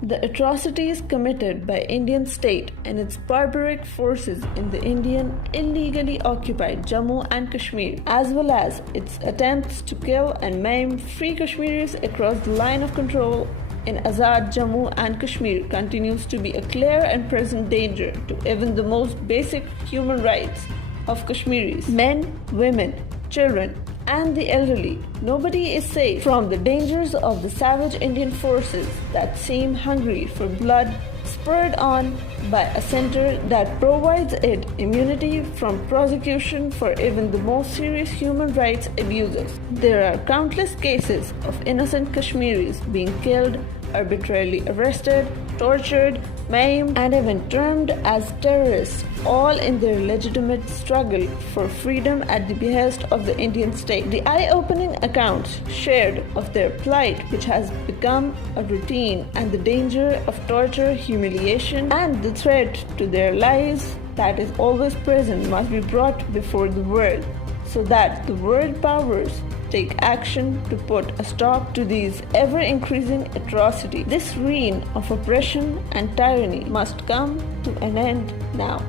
The atrocities committed by Indian state and its barbaric forces in the Indian illegally occupied Jammu and Kashmir, as well as its attempts to kill and maim free Kashmiris across the line of control in Azad Jammu and Kashmir, continues to be a clear and present danger to even the most basic human rights of Kashmiris. Men, women, children, and the elderly. Nobody is safe from the dangers of the savage Indian forces that seem hungry for blood, spurred on by a center that provides it immunity from prosecution for even the most serious human rights abuses. There are countless cases of innocent Kashmiris being killed, arbitrarily arrested, tortured, maimed, and even termed as terrorists, all in their legitimate struggle for freedom at the behest of the Indian state. The eye-opening accounts shared of their plight, which has become a routine, and the danger of torture, humiliation, and the threat to their lives that is always present must be brought before the world, so that the world powers take action to put a stop to these ever-increasing atrocities. This reign of oppression and tyranny must come to an end now.